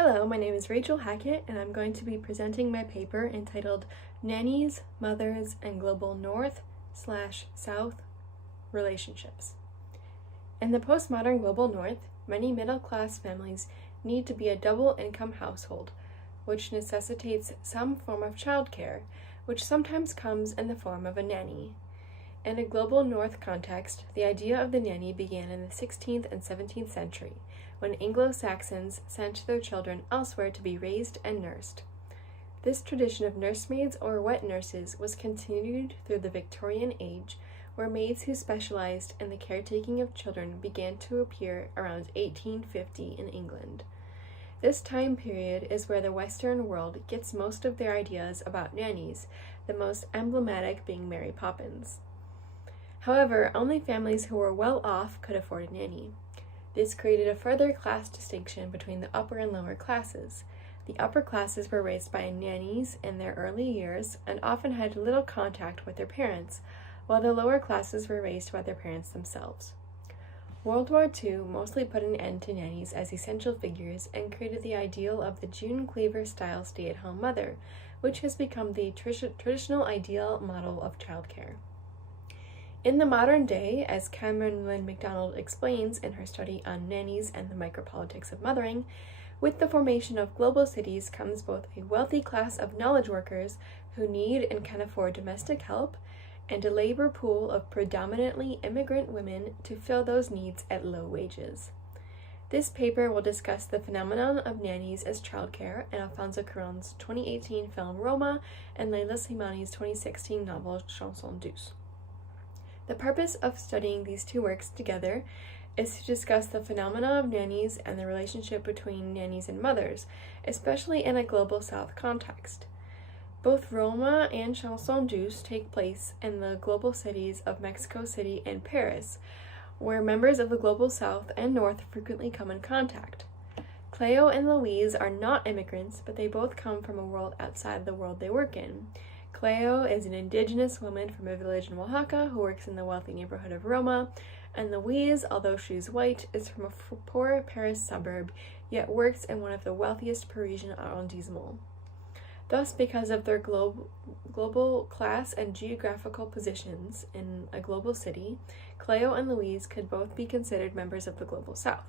Hello, my name is Rachel Hackett, and I'm going to be presenting my paper entitled Nannies, Mothers, and Global North/South Relationships. In the postmodern global North, many middle-class families need to be a double-income household, which necessitates some form of childcare, which sometimes comes in the form of a nanny. In a global North context, the idea of the nanny began in the 16th and 17th century, when Anglo-Saxons sent their children elsewhere to be raised and nursed. This tradition of nursemaids or wet nurses was continued through the Victorian age, where maids who specialized in the caretaking of children began to appear around 1850 in England. This time period is where the Western world gets most of their ideas about nannies, the most emblematic being Mary Poppins. However, only families who were well off could afford a nanny. This created a further class distinction between the upper and lower classes. The upper classes were raised by nannies in their early years and often had little contact with their parents, while the lower classes were raised by their parents themselves. World War II mostly put an end to nannies as essential figures and created the ideal of the June Cleaver-style stay-at-home mother, which has become the traditional ideal model of childcare. In the modern day, as Cameron Lynn MacDonald explains in her study on nannies and the micropolitics of mothering, with the formation of global cities comes both a wealthy class of knowledge workers who need and can afford domestic help, and a labor pool of predominantly immigrant women to fill those needs at low wages. This paper will discuss the phenomenon of nannies as childcare in Alfonso Cuarón's 2018 film Roma and Leila Slimani's 2016 novel Chanson Douce. The purpose of studying these two works together is to discuss the phenomena of nannies and the relationship between nannies and mothers, especially in a global South context. Both Roma and Chanson Douce take place in the global cities of Mexico City and Paris, where members of the global South and North frequently come in contact. Cleo and Louise are not immigrants, but they both come from a world outside the world they work in. Cleo is an indigenous woman from a village in Oaxaca who works in the wealthy neighborhood of Roma, and Louise, although she's white, is from a poor Paris suburb, yet works in one of the wealthiest Parisian arrondissements. Thus, because of their global class and geographical positions in a global city, Cleo and Louise could both be considered members of the global South.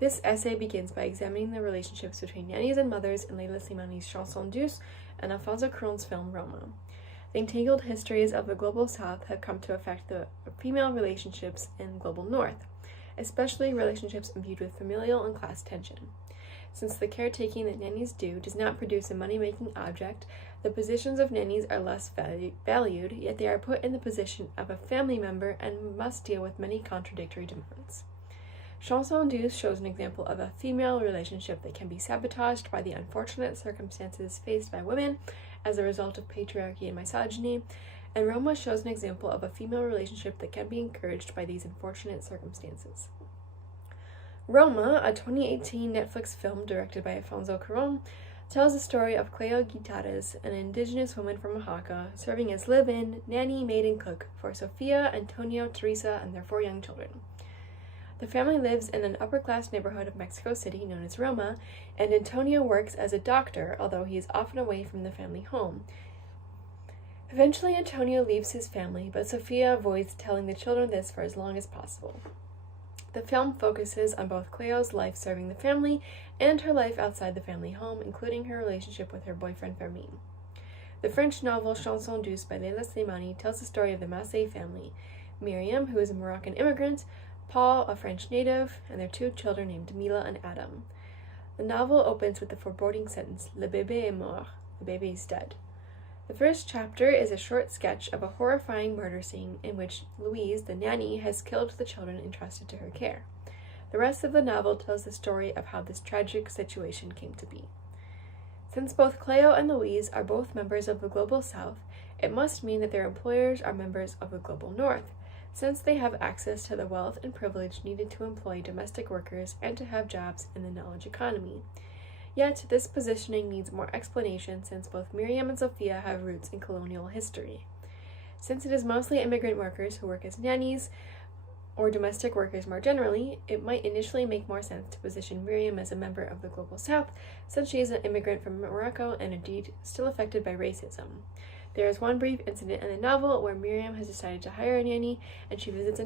This essay begins by examining the relationships between nannies and mothers in Leila Slimani's Chanson Douce and Alfonso Cuarón's film Roma. The entangled histories of the global South have come to affect the female relationships in global North, especially relationships imbued with familial and class tension. Since the caretaking that nannies do does not produce a money-making object, the positions of nannies are less valued, yet they are put in the position of a family member and must deal with many contradictory demands. Chanson Douce shows an example of a female relationship that can be sabotaged by the unfortunate circumstances faced by women as a result of patriarchy and misogyny, and Roma shows an example of a female relationship that can be encouraged by these unfortunate circumstances. Roma, a 2018 Netflix film directed by Alfonso Cuarón, tells the story of Cleo Guitares, an indigenous woman from Oaxaca, serving as live-in, nanny, maid, and cook for Sofia, Antonio, Teresa, and their 4 young children. The family lives in an upper-class neighborhood of Mexico City known as Roma, and Antonio works as a doctor, although he is often away from the family home. Eventually, Antonio leaves his family, but Sofia avoids telling the children this for as long as possible. The film focuses on both Cleo's life serving the family and her life outside the family home, including her relationship with her boyfriend Fermin. The French novel Chanson Douce by Leila Slimani tells the story of the Massé family, Miriam, who is a Moroccan immigrant, Paul, a French native, and their 2 children named Mila and Adam. The novel opens with the foreboding sentence, Le bébé est mort, the baby is dead. The first chapter is a short sketch of a horrifying murder scene in which Louise, the nanny, has killed the children entrusted to her care. The rest of the novel tells the story of how this tragic situation came to be. Since both Cleo and Louise are both members of the global South, it must mean that their employers are members of the global North, since they have access to the wealth and privilege needed to employ domestic workers and to have jobs in the knowledge economy. Yet, this positioning needs more explanation since both Miriam and Sophia have roots in colonial history. Since it is mostly immigrant workers who work as nannies, or domestic workers more generally, it might initially make more sense to position Miriam as a member of the Global South, since she is an immigrant from Morocco and indeed still affected by racism. There is one brief incident in the novel where Miriam has decided to hire a nanny, and she visits a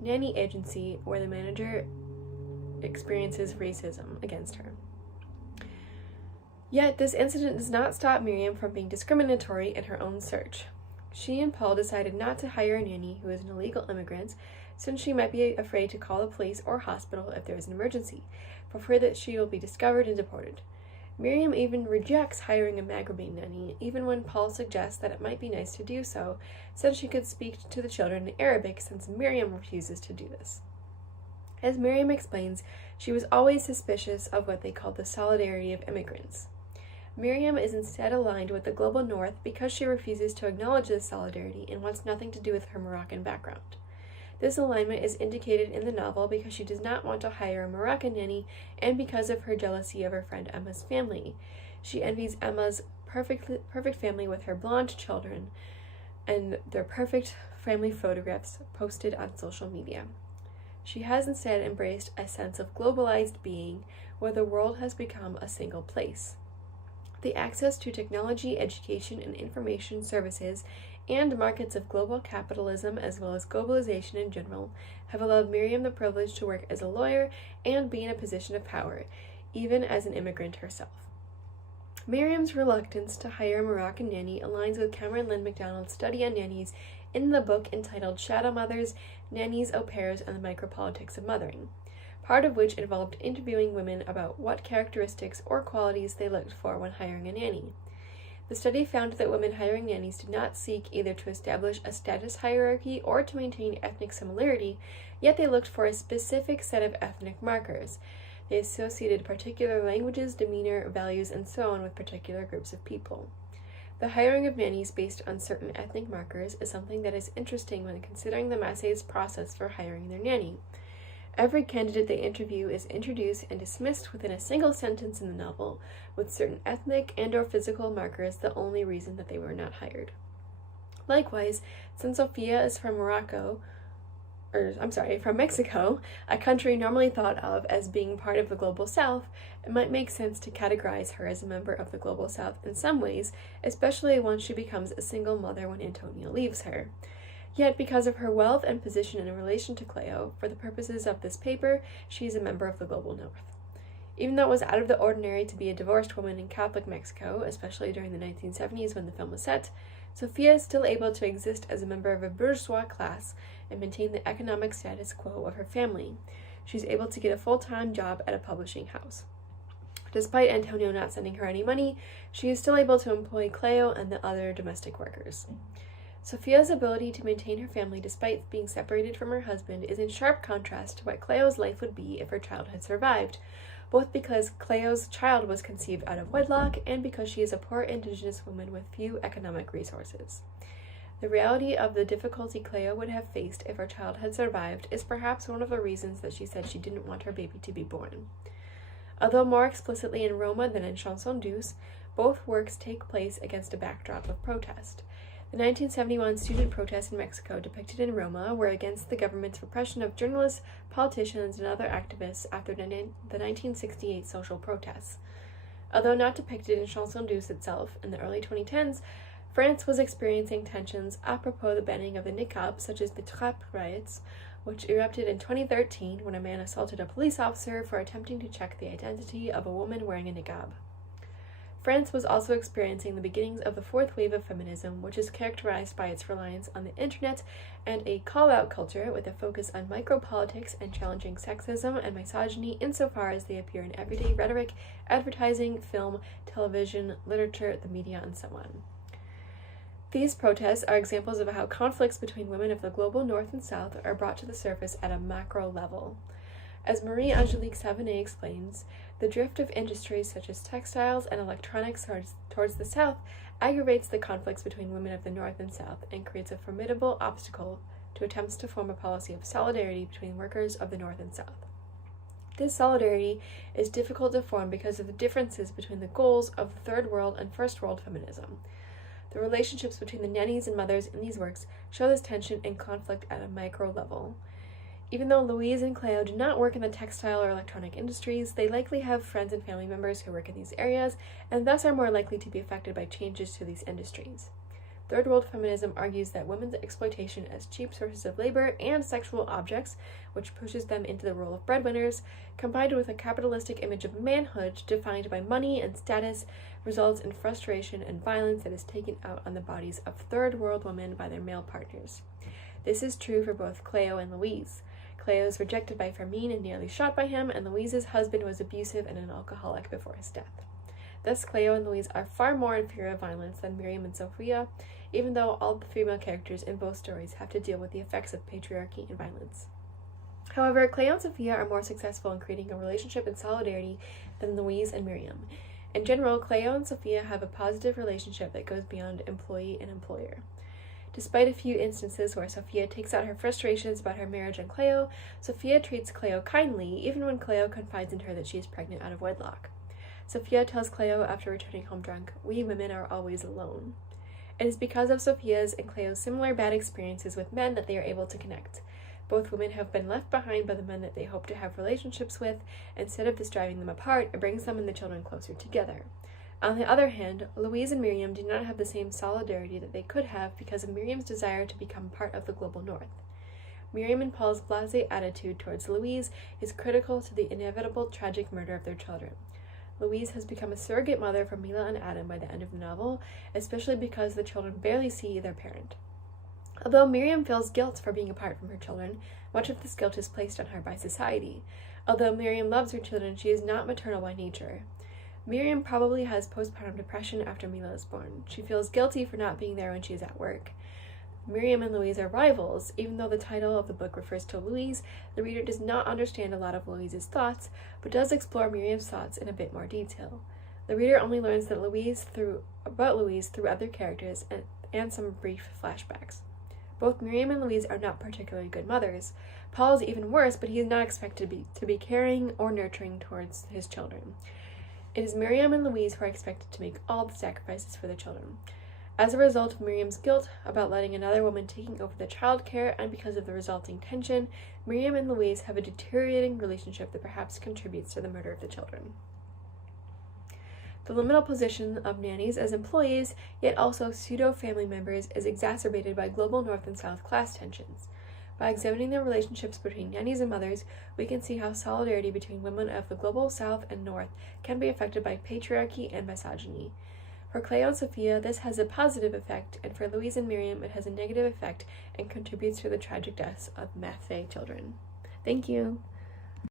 nanny agency where the manager experiences racism against her. Yet, this incident does not stop Miriam from being discriminatory in her own search. She and Paul decided not to hire a nanny who is an illegal immigrant, since she might be afraid to call the police or hospital if there is an emergency, for fear that she will be discovered and deported. Miriam even rejects hiring a Maghreb nanny, even when Paul suggests that it might be nice to do so, since she could speak to the children in Arabic, since Miriam refuses to do this. As Miriam explains, she was always suspicious of what they called the solidarity of immigrants. Miriam is instead aligned with the Global North because she refuses to acknowledge this solidarity and wants nothing to do with her Moroccan background. This alignment is indicated in the novel because she does not want to hire a Moroccan nanny and because of her jealousy of her friend Emma's family. She envies Emma's perfect family with her blonde children and their perfect family photographs posted on social media. She has instead embraced a sense of globalized being where the world has become a single place. The access to technology, education, and information services and markets of global capitalism, as well as globalization in general, have allowed Miriam the privilege to work as a lawyer and be in a position of power, even as an immigrant herself. Miriam's reluctance to hire a Moroccan nanny aligns with Cameron Lynn McDonald's study on nannies in the book entitled Shadow Mothers, Nannies, Au Pairs, and the Micropolitics of Mothering, part of which involved interviewing women about what characteristics or qualities they looked for when hiring a nanny. The study found that women hiring nannies did not seek either to establish a status hierarchy or to maintain ethnic similarity, yet they looked for a specific set of ethnic markers. They associated particular languages, demeanor, values, and so on with particular groups of people. The hiring of nannies based on certain ethnic markers is something that is interesting when considering the Massey's process for hiring their nanny. Every candidate they interview is introduced and dismissed within a single sentence in the novel, with certain ethnic and/or physical markers the only reason that they were not hired. Likewise, since Sophia is from from Mexico, a country normally thought of as being part of the Global South, it might make sense to categorize her as a member of the Global South in some ways, especially once she becomes a single mother when Antonio leaves her. Yet, because of her wealth and position in relation to Cleo, for the purposes of this paper, she is a member of the Global North. Even though it was out of the ordinary to be a divorced woman in Catholic Mexico, especially during the 1970s when the film was set, Sophia is still able to exist as a member of a bourgeois class and maintain the economic status quo of her family. She's able to get a full-time job at a publishing house. Despite Antonio not sending her any money, she is still able to employ Cleo and the other domestic workers. Sophia's ability to maintain her family despite being separated from her husband is in sharp contrast to what Cleo's life would be if her child had survived, both because Cleo's child was conceived out of wedlock and because she is a poor indigenous woman with few economic resources. The reality of the difficulty Cleo would have faced if her child had survived is perhaps one of the reasons that she said she didn't want her baby to be born. Although more explicitly in Roma than in Chanson Douce, both works take place against a backdrop of protest. The 1971 student protests in Mexico depicted in Roma were against the government's repression of journalists, politicians, and other activists after the 1968 social protests. Although not depicted in Chanson Douce itself in the early 2010s, France was experiencing tensions apropos the banning of the niqab, such as the Trappe riots, which erupted in 2013 when a man assaulted a police officer for attempting to check the identity of a woman wearing a niqab. France was also experiencing the beginnings of the fourth wave of feminism, which is characterized by its reliance on the internet and a call-out culture with a focus on micropolitics and challenging sexism and misogyny insofar as they appear in everyday rhetoric, advertising, film, television, literature, the media, and so on. These protests are examples of how conflicts between women of the global North and South are brought to the surface at a macro level. As Marie-Angelique Savanet explains, the drift of industries such as textiles and electronics towards the South aggravates the conflicts between women of the North and South and creates a formidable obstacle to attempts to form a policy of solidarity between workers of the North and South. This solidarity is difficult to form because of the differences between the goals of the Third World and First World feminism. The relationships between the nannies and mothers in these works show this tension and conflict at a micro level. Even though Louise and Cleo do not work in the textile or electronic industries, they likely have friends and family members who work in these areas, and thus are more likely to be affected by changes to these industries. Third world feminism argues that women's exploitation as cheap sources of labor and sexual objects, which pushes them into the role of breadwinners, combined with a capitalistic image of manhood defined by money and status, results in frustration and violence that is taken out on the bodies of third world women by their male partners. This is true for both Cleo and Louise. Cleo was rejected by Fermin and nearly shot by him, and Louise's husband was abusive and an alcoholic before his death. Thus, Cleo and Louise are far more in fear of violence than Miriam and Sophia, even though all the female characters in both stories have to deal with the effects of patriarchy and violence. However, Cleo and Sophia are more successful in creating a relationship and solidarity than Louise and Miriam. In general, Cleo and Sophia have a positive relationship that goes beyond employee and employer. Despite a few instances where Sophia takes out her frustrations about her marriage on Cleo, Sophia treats Cleo kindly, even when Cleo confides in her that she is pregnant out of wedlock. Sophia tells Cleo after returning home drunk, "We women are always alone." It is because of Sophia's and Cleo's similar bad experiences with men that they are able to connect. Both women have been left behind by the men that they hope to have relationships with. Instead of this driving them apart, it brings them and the children closer together. On the other hand, Louise and Miriam do not have the same solidarity that they could have because of Miriam's desire to become part of the global north. Miriam and Paul's blasé attitude towards Louise is critical to the inevitable tragic murder of their children. Louise has become a surrogate mother for Mila and Adam by the end of the novel, especially because the children barely see their parent. Although Miriam feels guilt for being apart from her children, much of this guilt is placed on her by society. Although Miriam loves her children, she is not maternal by nature. Miriam probably has postpartum depression after Mila is born. She feels guilty for not being there when she is at work. Miriam and Louise are rivals. Even though the title of the book refers to Louise, the reader does not understand a lot of Louise's thoughts, but does explore Miriam's thoughts in a bit more detail. The reader only learns that about Louise through other characters and some brief flashbacks. Both Miriam and Louise are not particularly good mothers. Paul is even worse, but he is not expected to be caring or nurturing towards his children. It is Miriam and Louise who are expected to make all the sacrifices for the children. As a result of Miriam's guilt about letting another woman taking over the childcare and because of the resulting tension, Miriam and Louise have a deteriorating relationship that perhaps contributes to the murder of the children. The liminal position of nannies as employees, yet also pseudo-family members, is exacerbated by global North and South class tensions. By examining the relationships between nannies and mothers, we can see how solidarity between women of the global South and North can be affected by patriarchy and misogyny. For Cleo and Sophia, this has a positive effect, and for Louise and Miriam, it has a negative effect and contributes to the tragic deaths of Matthew children. Thank you.